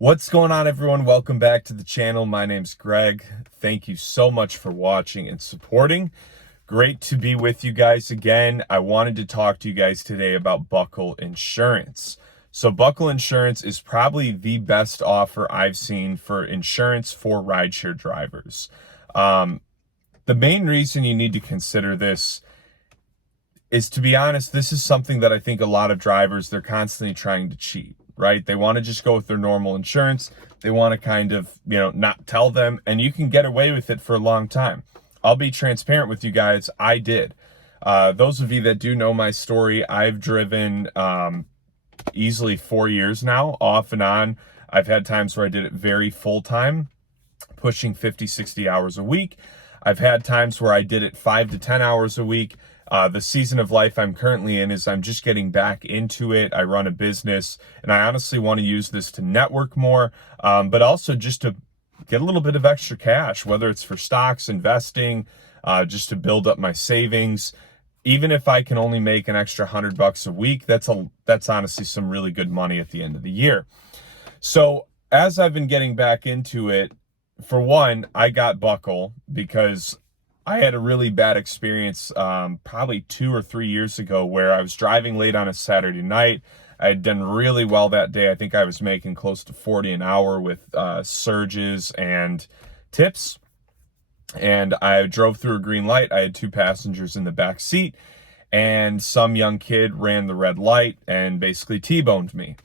What's going on, everyone? Welcome back to the channel. My name's Greg. Thank you so much for watching and supporting. Great to be with you guys again. I wanted to talk to you guys today about Buckle Insurance. So Buckle Insurance is probably the best offer I've seen for insurance for rideshare drivers. The main reason you need to consider this is, to be honest, this is something that I think a lot of drivers, they're constantly trying to cheat. Right? They want to just go with their normal insurance. They want to kind of, not tell them, and you can get away with it for a long time. I'll be transparent with you guys. I did. Those of you that do know my story, I've driven easily 4 years now, off and on. I've had times where I did it very full time, pushing 50, 60 hours a week. I've had times where I did it 5 to 10 hours a week. The season of life I'm currently in is I'm just getting back into it. I run a business, and I honestly want to use this to network more, but also just to get a little bit of extra cash, whether it's for stocks, investing, just to build up my savings. Even if I can only make an extra $100 a week, that's honestly some really good money at the end of the year. So as I've been getting back into it, for one, I got Buckle because I had a really bad experience probably 2 or 3 years ago where I was driving late on a Saturday night. I had done really well that day. I think I was making close to 40 an hour with surges and tips. And I drove through a green light. I had 2 passengers in the back seat, and some young kid ran the red light and basically T-boned me.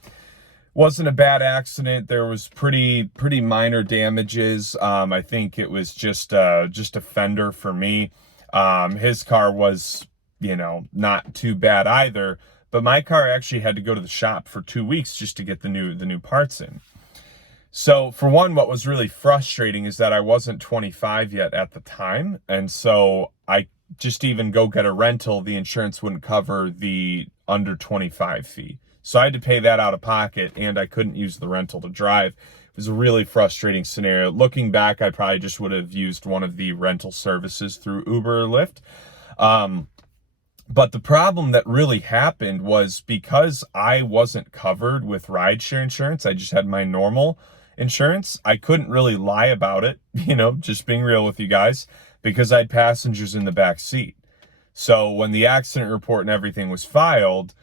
Wasn't a bad accident. There was pretty minor damages. I think it was just a fender for me. His car was, not too bad either. But my car actually had to go to the shop for 2 weeks just to get the new parts in. So for one, what was really frustrating is that I wasn't 25 yet at the time, and so I just even go get a rental, the insurance wouldn't cover the under 25 fee. So I had to pay that out of pocket, and I couldn't use the rental to drive. It was a really frustrating scenario. Looking back, I probably just would have used one of the rental services through Uber or Lyft. But the problem that really happened was because I wasn't covered with rideshare insurance, I just had my normal insurance. I couldn't really lie about it, just being real with you guys, because I had passengers in the back seat. So when the accident report and everything was filed,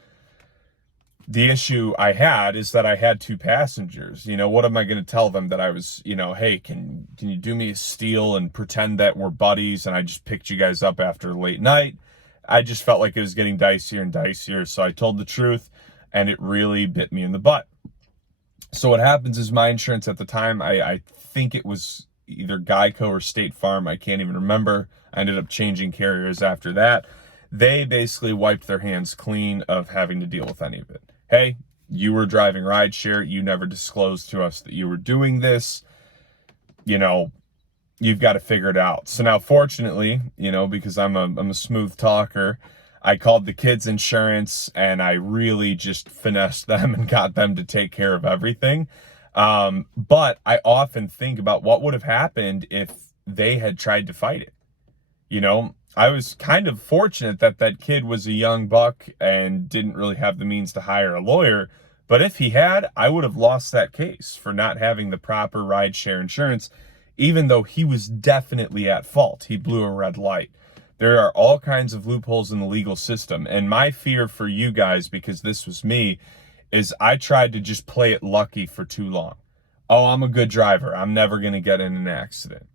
the issue I had is that I had 2 passengers. What am I going to tell them? That I was, hey, can you do me a steal and pretend that we're buddies and I just picked you guys up after a late night? I just felt like it was getting dicier and dicier, so I told the truth, and it really bit me in the butt. So what happens is my insurance at the time, I think it was either Geico or State Farm, I can't even remember. I ended up changing carriers after that. They basically wiped their hands clean of having to deal with any of it. Hey, you were driving rideshare. You never disclosed to us that you were doing this. You've got to figure it out. So now, fortunately, because I'm a smooth talker, I called the kids' insurance and I really just finessed them and got them to take care of everything. But I often think about what would have happened if they had tried to fight it. I was kind of fortunate that kid was a young buck and didn't really have the means to hire a lawyer. But if he had, I would have lost that case for not having the proper rideshare insurance, even though he was definitely at fault. He blew a red light. There are all kinds of loopholes in the legal system. And my fear for you guys, because this was me, is I tried to just play it lucky for too long. Oh, I'm a good driver. I'm never going to get in an accident.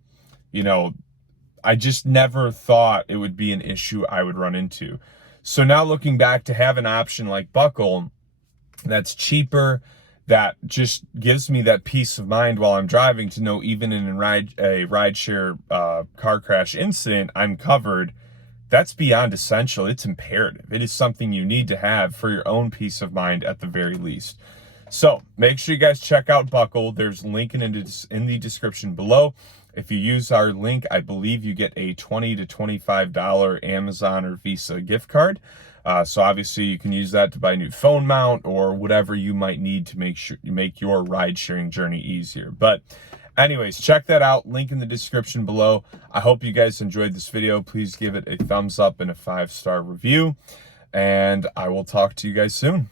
I just never thought it would be an issue I would run into. So now looking back, to have an option like Buckle that's cheaper, that just gives me that peace of mind while I'm driving to know even in a rideshare car crash incident, I'm covered, that's beyond essential. It's imperative. It is something you need to have for your own peace of mind at the very least. So make sure you guys check out Buckle. There's a link in the description below. If you use our link, I believe you get a $20 to $25 Amazon or Visa gift card. So obviously you can use that to buy a new phone mount or whatever you might need to make your ride sharing journey easier. But anyways, check that out. Link in the description below. I hope you guys enjoyed this video. Please give it a thumbs up and a 5-star review. And I will talk to you guys soon.